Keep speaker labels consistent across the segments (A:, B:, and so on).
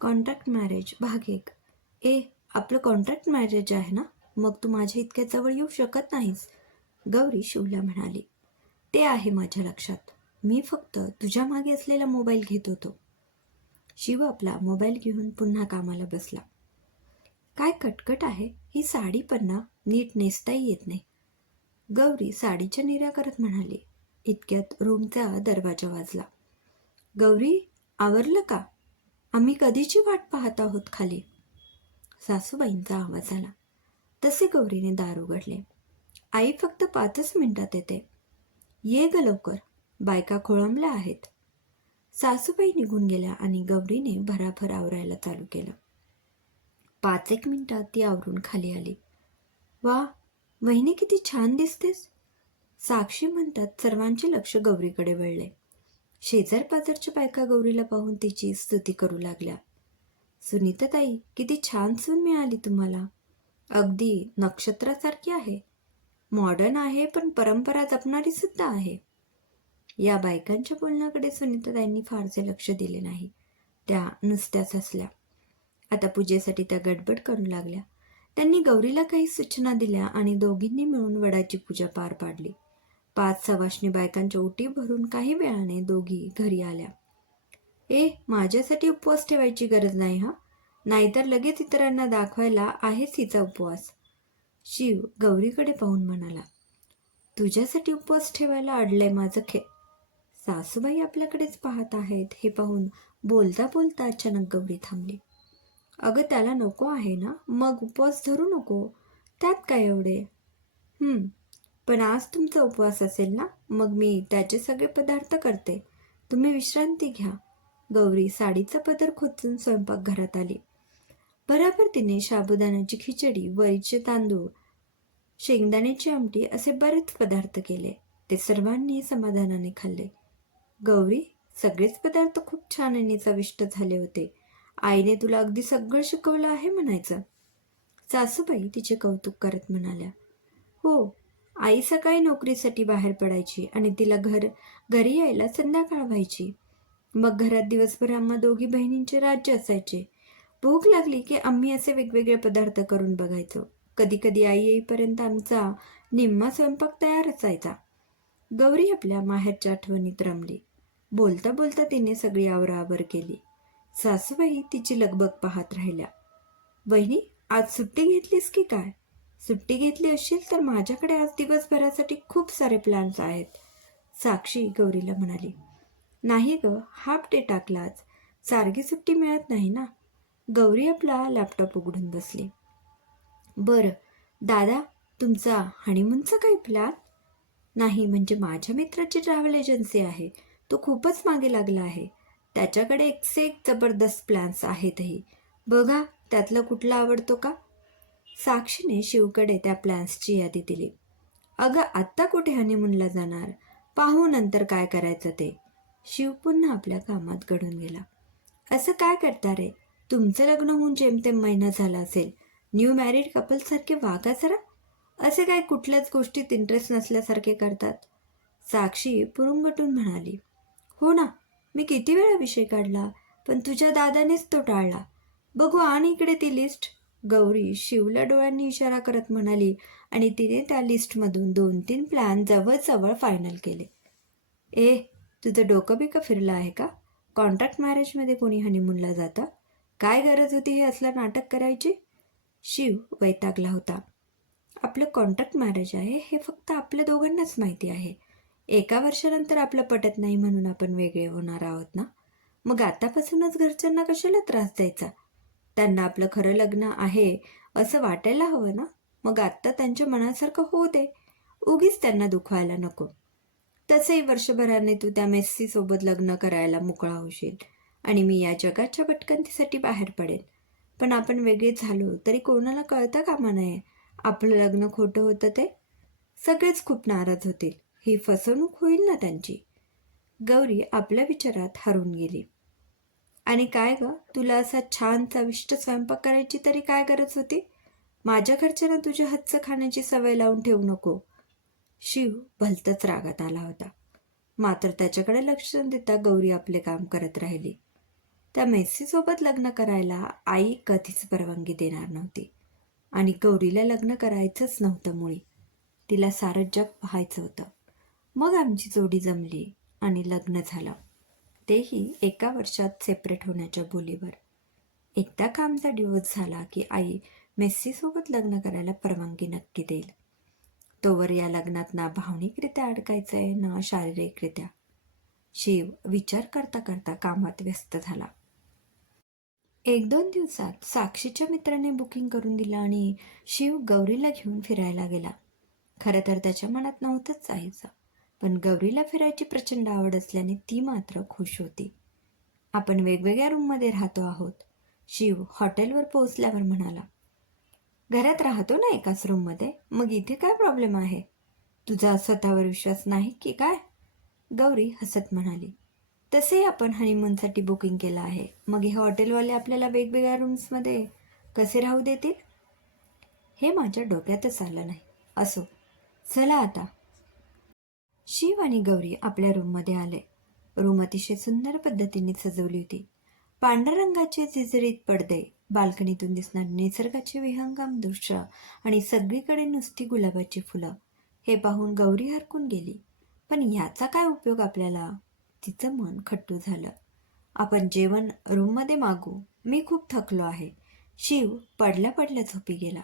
A: Contract marriage भाग एक. ए आपलं कॉन्ट्रॅक्ट मॅरेज आहे ना? मग तू माझ्या इतक्या जवळ येऊ शकत नाहीस. गौरी शिवला म्हणाली. ते आहे माझ्या लक्षात. मी फक्त तुझ्या मागे असलेला मोबाईल घेत होतो. शिव आपला मोबाईल घेऊन पुन्हा कामाला बसला. काय कटकट आहे? ही साडी पण ना नीट नेसताही येत नाही. गौरी साडीच्या निऱ्या करत म्हणाली. इतक्यात रूमचा दरवाजा वाजला. गौरी आवरलं का? आम्ही कधीची वाट पाहत आहोत खाली? सासूबाईंचा आवाज आला. तसे गौरीने दार उघडले. आई फक्त पाचच मिनिटात येते. ये ग लवकर. बायका खोळंबल्या आहेत. सासूबाई निघून गेल्या आणि गौरीने भराभर आवरायला चालू केलं. पाच एक मिनिटात ती आवरून खाली आली. वा वहिनी किती छान दिसतेस. साक्षी म्हणतात सर्वांचे लक्ष गौरीकडे वळले. शेजार पाजारच्या बायका गौरीला पाहून तिची स्तुती करू लागल्या. सुनीताताई किती छान सून मिळाली तुम्हाला. अगदी नक्षत्रासारखी आहे. मॉडर्न आहे पण परंपरा जपणारी सुद्धा आहे. या बायकांच्या बोलण्याकडे सुनीताताईंनी फारसे लक्ष दिले नाही. त्या नुसत्याच हसल्या. आता पूजेसाठी त्या गडबड करू लागल्या. त्यांनी गौरीला काही सूचना दिल्या आणि दोघींनी मिळून वडाची पूजा पार पाडली. पाच सवाशणी बायकांच्या ओटी भरून काही वेळाने दोघी घरी आल्या. ए माझ्यासाठी उपवास ठेवायची गरज नाही हा? नाहीतर लगेच इतरांना दाखवायला आहेच हिचा उपवास. शिव गौरीकडे पाहून म्हणाला तुझ्यासाठी उपवास ठेवायला अडलंय माझं खे सासूबाई आपल्याकडेच पाहत आहेत हे पाहून बोलता बोलता अचानक गौरी थांबली. अगं त्याला नको आहे ना? मग उपवास धरू नको? त्यात काय एवढे? पण आज तुमचा उपवास असेल ना मग मी त्याचे सगळे पदार्थ करते. तुम्ही विश्रांती घ्या. गौरी साडीचा पदर खोचून स्वयंपाकघरात आली. बराबर तिने साबुदाण्याची खिचडी वरीचे तांदूळ शेंगदाण्याची आमटी असे बरेच पदार्थ केले. ते सर्वांनी समाधानाने खाल्ले. गौरी सगळेच पदार्थ खूप छान आणि चविष्ट झाले होते. आईने तुला अगदी सगळं शिकवलं आहे म्हणायचं. सासूबाई तिचे कौतुक करत म्हणाल्या. हो आई सकाळी नोकरीसाठी बाहेर पडायची आणि तिला घर घरी यायला संध्याकाळ व्हायची. मग घरात दिवसभर आम्हा दोघी बहिणींचे राज्य असायचे. भूक लागली की आम्ही असे वेगवेगळे पदार्थ करून बघायचो. कधी कधी आई येईपर्यंत आमचा निम्मा स्वयंपाक तयार असायचा. गौरी आपल्या माहेरच्या आठवणीत रमली. बोलता बोलता तिने सगळी आवराआवर केली. सासूबाई तिची लगबग पाहत राहिल्या. बहिणी आज सुट्टी घेतलीस की काय? सुट्टी घेतली असेल तर माझ्याकडे आज दिवसभरासाठी खूप सारे प्लॅन्स आहेत. साक्षी गौरीला म्हणाली नाही ग हाफ डे टाकला आज. सारखी सुट्टी मिळत नाही ना. गौरी आपला लॅपटॉप उघडून बसली. बरं दादा तुमचा हनीमूनचा काही प्लॅन नाही म्हणजे माझ्या मित्राची ट्रॅव्हल एजन्सी आहे. तो खूपच मागे लागला आहे. त्याच्याकडे एकसे एक जबरदस्त प्लॅन्स आहेतही. बघा त्यातला कुठला आवडतो का? साक्षीने शिवकडे त्या प्लॅन्सची यादी दिली. अगं आत्ता कुठे हनीमूनला जाणार? पाहू नंतर काय करायचं ते. शिव पुन्हा आपल्या कामात घडून गेला. असं काय करता रे? तुमचं लग्न होऊन जेमतेम महिना झाला असेल. न्यू मॅरिड कपलसारखे वागा जरा? असे काय कुठल्याच गोष्टीत इंटरेस्ट नसल्यासारखे करतात? साक्षी पुरुंगटून म्हणाली हो ना मी किती वेळा विषय काढला पण तुझ्या दादानेच तो टाळला. बघू आणि इकडे ती लिस्ट गौरी शिवला डोळ्यांनी इशारा करत म्हणाली आणि तिने त्या लिस्टमधून दोन तीन प्लॅन जवळजवळ फायनल केले. ए तुझं डोकं बिकं फिरलं आहे का? कॉन्ट्रॅक्ट मॅरेजमध्ये कोणी हनीमूनला जातं? काय गरज होती हे असलं नाटक करायची? शिव वैतागला होता. आपलं कॉन्ट्रॅक्ट मॅरेज आहे हे फक्त आपल्या दोघांनाच माहिती आहे. एका वर्षानंतर आपलं पटत नाही म्हणून आपण वेगळे होणार आहोत ना? मग आतापासूनच घरच्यांना कशाला त्रास द्यायचा? त्यांना आपलं खरं लग्न आहे असं वाटायला हवं ना? मग आत्ता त्यांच्या मनासारखं होऊ दे. उगीच त्यांना दुखवायला नको. तसंही वर्षभराने तू त्या मेस्सीसोबत लग्न करायला मोकळा होशील आणि मी या जगाच्या भटकंतीसाठी बाहेर पडेन. पण आपण वेगळे झालो तरी कोणाला कळता कामा नये? आपलं लग्न खोटं होतं ते? सगळेच खूप नाराज होतील. ही फसवणूक होईल ना त्यांची? गौरी आपल्या विचारात हरून गेली. आणि काय ग? तुला असा छान चविष्ट स्वयंपाक करायची तरी काय गरज होती? माझ्या घरच्यांना तुझ्या हातचं खाण्याची सवय लावून ठेवू नको. शिव भलतच रागात आला होता. मात्र त्याच्याकडे लक्ष न देता गौरी आपले काम करत राहिली. त्या मेस्सीसोबत लग्न करायला आई कधीच परवानगी देणार नव्हती. आणि गौरीला लग्न करायचंच नव्हतं मुळी. तिला सारं जग पाहायचं होतं. मग आमची जोडी जमली आणि लग्न झालं. तेही एका वर्षात सेपरेट होण्याच्या बोलीवर. एकदा का आमचा डिवोर्स झाला की आई मेस्सीसोबत लग्न करायला परवानगी नक्की देईल. तोवर या लग्नात ना भावनिकरित्या अडकायचं आहे ना शारीरिकरित्या. शिव विचार करता करता कामात व्यस्त झाला. एक दोन दिवसात साक्षीच्या मित्राने बुकिंग करून दिलं आणि शिव गौरीला घेऊन फिरायला गेला. खरं तर त्याच्या मनात नव्हतंच जायचं. पण गौरीला फिरायची प्रचंड आवड असल्याने ती मात्र खुश होती. आपण वेगवेगळ्या रूममध्ये राहतो आहोत. शिव हॉटेलवर पोहोचल्यावर म्हणाला घरात राहतो ना एकाच रूममध्ये? मग इथे काय प्रॉब्लेम आहे? तुझा स्वतःवर विश्वास नाही की काय? गौरी हसत म्हणाली तसेही आपण हनीमूनसाठी बुकिंग केलं आहे. मग हे हॉटेलवाले आपल्याला वेगवेगळ्या रूम्समध्ये कसे राहू देतील? हे माझ्या डोक्यातच आलं नाही. असो चला आता. शिव आणि गौरी आपल्या रूममध्ये आले. रूम अतिशय सुंदर पद्धतीने सजवली होती. पांढऱ्या रंगाचे जिजरीत पडदे बाल्कनीतून दिसणार निसर्गाचे विहंगम दृश्य आणि सगळीकडे नुसती गुलाबाची फुलं हे पाहून गौरी हरकून गेली. पण याचा काय उपयोग आपल्याला? तिचं मन खट्टू झालं. आपण जेवण रूममध्ये मागू मी खूप थकलो आहे. शिव पडल्या पडल्या झोपी गेला.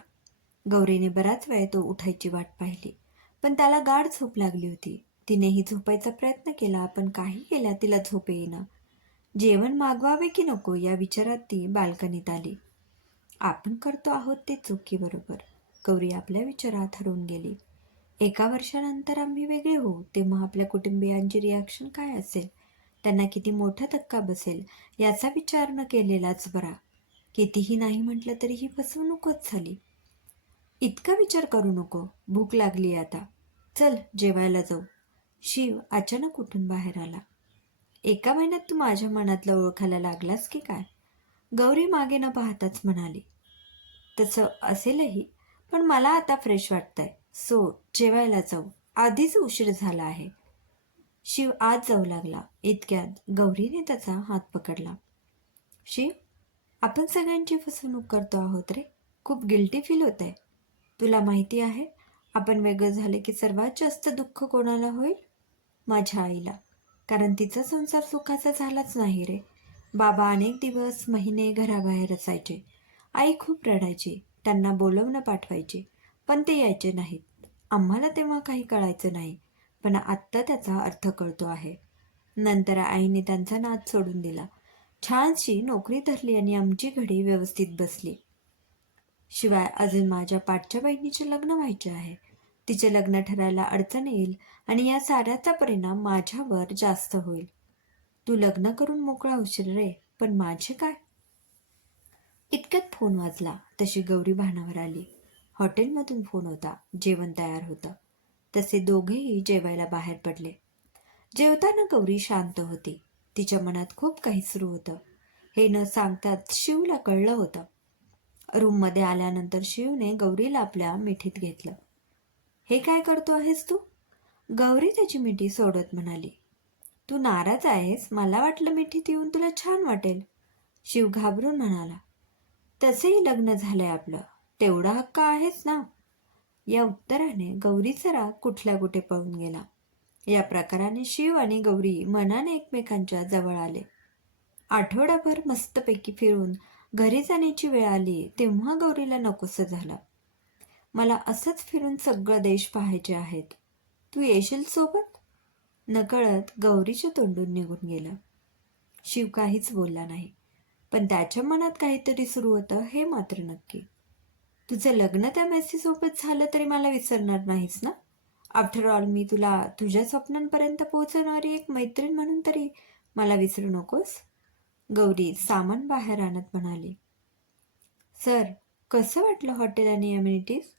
A: गौरीने बराच वेळ तो उठायची वाट पाहिली पण त्याला गाढ झोप लागली होती. तिनेही झोपायचा प्रयत्न केला पण काही केल्या तिला झोप येईना. जेवण मागवावे की नको या विचारात ती बाल्कनीत आली. आपण करतो आहोत ते चुकी बरोबर. गौरी आपल्या विचारात हरवून गेली. एका वर्षानंतर आम्ही वेगळे होऊ तेव्हा आपल्या कुटुंबियांची रिॲक्शन काय असेल? त्यांना किती मोठा धक्का बसेल? याचा विचार न केलेलाच बरा. कितीही नाही म्हटलं तरी ही फसवणूकच झाली. इतका विचार करू नको भूक लागली आता. चल जेवायला जाऊ. शिव अचानक उठून बाहेर आला? एका महिन्यात तू माझ्या मनातलं ओळखायला लागलास की काय? गौरी मागे न पाहताच म्हणाली तसं असेलही पण मला आता फ्रेश वाटतंय. सो जेवायला जाऊ. आधीच उशीर झाला आहे. शिव आज जाऊ लागला. इतक्यात गौरीने त्याचा हात पकडला. शिव आपण सगळ्यांची फसवणूक करतो आहोत रे. खूप गिल्टी फील होत आहे तुला माहिती आहे आपण वेगळं झाले की सर्वात जास्त दुःख कोणाला होईल? माझ्या आईला. कारण तिचा संसार सुखाचा झालाच नाही रे. बाबा अनेक दिवस महिने घराबाहेर असायचे. आई खूप रडायची. त्यांना बोलवणं पाठवायचे. पण ते यायचे नाहीत. आम्हाला तेव्हा काही कळायचं नाही. पण आत्ता त्याचा अर्थ कळतो आहे. नंतर आईने त्यांचा नाद सोडून दिला. छानशी नोकरी धरली आणि आमची घडी व्यवस्थित बसली. शिवाय अजून माझ्या पाठच्या बहिणीचे लग्न व्हायचे आहे. तिचे लग्न ठरायला अडचण येईल आणि या साऱ्याचा परिणाम माझ्यावर जास्त होईल. तू लग्न करून मोकळा होशील रे पण माझे काय? इतक्यात फोन वाजला तशी गौरी भानावर आली. हॉटेलमधून फोन होता जेवण तयार होतं. तसे दोघेही जेवायला बाहेर पडले. जेवताना गौरी शांत होती. तिच्या मनात खूप काही सुरू होतं. हे न सांगताच शिवला कळलं होतं. रूममध्ये आल्यानंतर शिवने गौरीला आपल्या मिठीत घेतलं. हे काय करतो आहेस तू? गौरी त्याची मिठी सोडत म्हणाली. तू नाराज आहेस मला वाटलं मिठीत येऊन तुला छान वाटेल. शिव घाबरून म्हणाला. तसेही लग्न झालंय आपलं तेवढा हक्क आहेच ना? या उत्तराने गौरीचा राग कुठल्या कुठे पळून गेला. या प्रकाराने शिव आणि गौरी मनाने एकमेकांच्या जवळ आले. आठवडाभर मस्तपैकी फिरून घरी जाण्याची वेळ आली तेव्हा गौरीला नकोसं झालं. मला असंच फिरून सगळं देश पाहायचे आहेत. तू येशील सोबत? नकळत गौरीच्या तोंडून निघून गेलं. शिव काहीच बोलला नाही. पण त्याच्या मनात काहीतरी सुरू होतं हे मात्र नक्की. तुझं लग्न त्या मेसीसोबत झालं तरी मला विसरणार नाहीस ना? आफ्टर ऑल मी तुला तुझ्या स्वप्नांपर्यंत पोहोचवणारी एक मैत्रीण म्हणून तरी मला विसरू नकोस? गौरी सामान बाहेर आणत म्हणाली. सर कसं वाटलं हॉटेल आणि अम्युनिटीज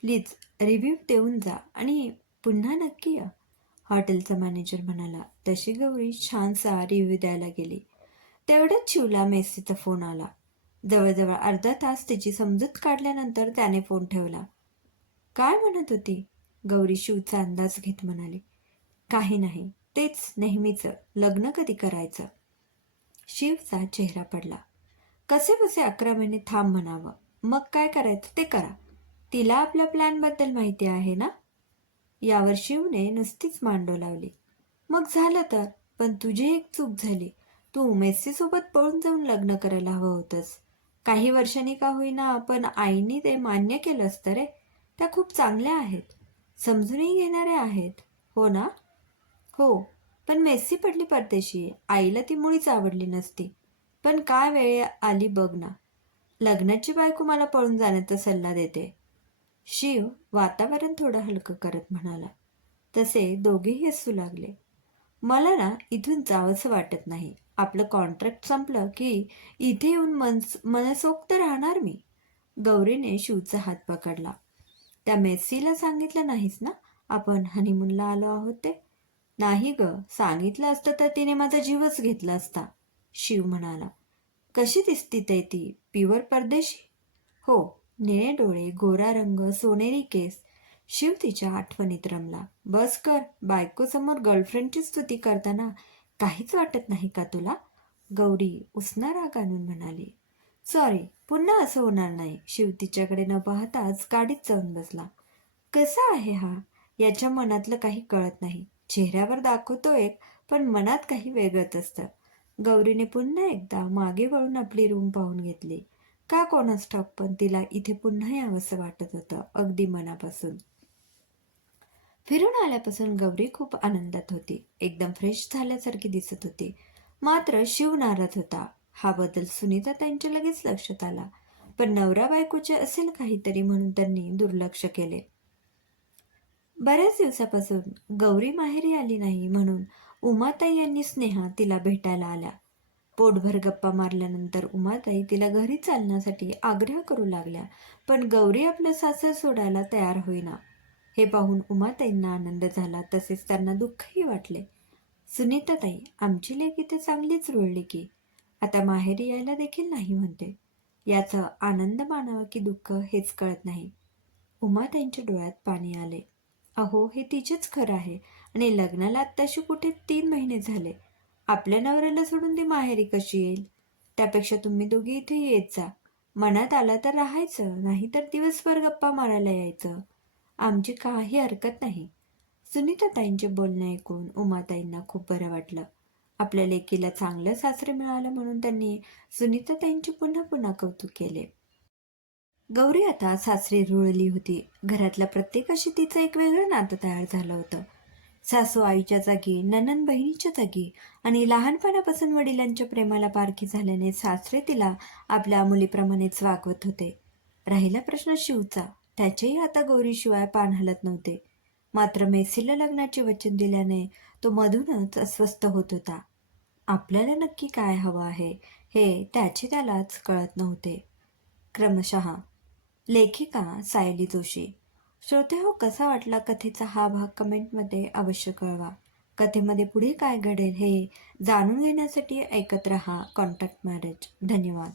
A: प्लीज रिव्ह्यू देऊन जा आणि पुन्हा नक्की या. हॉटेलचा मॅनेजर म्हणाला तशी गौरी छानसा रिव्ह्यू द्यायला गेली. तेवढ्याच शिवला मेसीचा फोन आला. जवळजवळ अर्धा तास तिची समजूत काढल्यानंतर त्याने फोन ठेवला. काय म्हणत होती? गौरी शिवचा अंदाज घेत म्हणाली. काही नाही तेच नेहमीचं लग्न कधी करायचं? शिवचा चेहरा पडला. कसे बसे अकरा महिने थांब म्हणावं मग काय करायचं ते करा. तिला आपल्या प्लॅनबद्दल माहिती आहे ना? यावर शिवने नुसतीच मांडो लावली. मग झालं तर? पण तुझी एक चूक झाली. तू मेस्सीसोबत पळून जाऊन लग्न करायला हवं होतंस. काही वर्षांनी का होईना पण आईने ते मान्य केलं असतं रे. त्या खूप चांगल्या आहेत. समजूनही घेणाऱ्या आहेत. हो ना? हो. पण मेस्सी पडली परदेशी. आईला ती मुळीच आवडली नसती. पण काय वेळ आली बघ ना. लग्नाची बायको मला पळून जाण्याचा सल्ला देते. शिव वातावरण थोडं हलकं करत म्हणाला. तसे दोघेही हसू लागले. मला ना इथून जावंसं वाटत नाही. आपलं कॉन्ट्रॅक्ट संपलं की इथे येऊन मनस मनसोक्त राहणार मी. गौरीने शिवचा हात पकडला. त्या मेस्सीला सांगितलं नाहीस ना? आपण हनीमूनला आलो आहोत ते? नाही ग सांगितलं असतं तर तिने माझा जीवच घेतला असता शिव म्हणाला. कशी दिसती ते ती? प्युअर परदेशी? हो निळे डोळे गोरा रंग सोनेरी केस. शिव तिच्या आठवणीत रमला. बस कर बायकोसमोर गर्लफ्रेंडची स्तुती करताना काहीच वाटत नाही का तुला? गौरी उसना राग आणून म्हणाली. सॉरी पुन्हा असं होणार नाही. शिव तिच्याकडे न पाहताच गाडीत जाऊन बसला. कसा आहे हा? याच्या मनातलं काही कळत नाही. चेहऱ्यावर दाखवतो एक पण मनात काही वेगळंच असतं. गौरीने पुन्हा एकदा मागे वळून आपली रूम पाहून घेतली. का कोणास ठाऊक पण तिला इथे पुन्हा यावंसं वाटत होतं अगदी मनापासून. फिरून आल्यापासून गौरी खूप आनंदात होती. एकदम फ्रेश झाल्यासारखी दिसत होती. मात्र शिव नाराज होता. हा बदल सुनीता त्यांच्या लगेच लक्षात आला. पण नवरा बायकोचे असेल काहीतरी म्हणून त्यांनी दुर्लक्ष केले. बऱ्याच दिवसापासून गौरी माहेरी आली नाही म्हणून उमाताई यांनी स्नेहा तिला भेटायला आल्या. पोटभर गप्पा मारल्यानंतर उमाताई तिला घरी चालण्यासाठी आग्रह करू लागल्या पण गौरी आपलं सासर सोडायला तयार होईना. हे पाहून उमाताईंना आनंद झाला तसेच त्यांना दुःखही वाटले. सुनीताताई आमची लेक तर चांगलीच रुळली की. आता माहेरी यायला देखील नाही म्हणते. याचा आनंद मानावा की दुःख हेच कळत नाही. उमाताईंच्या डोळ्यात पाणी आले. अहो हे तिचेच खरं आहे आणि लग्नाला आत्ताशी कुठे तीन महिने झाले. आपल्या नवऱ्याला सोडून ती माहेरी कशी येईल? त्यापेक्षा तुम्ही दोघी इथे येत जा. मनात आला तर राहायचं नाही तर दिवसभर गप्पा मारायला यायचं. आमची काही हरकत नाही. सुनीताताईंचे बोलणे ऐकून उमाताईंना खूप बरं वाटलं. आपल्या लेकीला चांगलं सासरे मिळालं म्हणून त्यांनी सुनीताताईंचे पुन्हा पुन्हा कौतुक केले. गौरी आता सासरी रुळली होती. घरातल्या प्रत्येकाशी तिचं एक वेगळं नातं तयार झालं होतं. सासू आईच्या जागी ननन बहिणीच्या जागी आणि लहानपणापासून वडिलांच्या प्रेमाला पारखी झाल्याने सासरे तिला आपल्या मुलीप्रमाणेच वागवत होते. राहिला प्रश्न शिवचा. त्याचेही आता गौरीशिवाय पान हलत नव्हते. मात्र मेसीला लग्नाचे वचन दिल्याने तो मधूनच अस्वस्थ होत होता. आपल्याला नक्की काय हवं आहे हे त्याचे त्यालाच कळत नव्हते. क्रमशः लेखिका सायली जोशी श्रोते हो कसा वाटला कथेचा हा भाग कमेंटमध्ये अवश्य कळवा. कथेमध्ये पुढे काय घडेल हे जाणून घेण्यासाठी ऐकत रहा कॉन्टॅक्ट मॅरेज. धन्यवाद.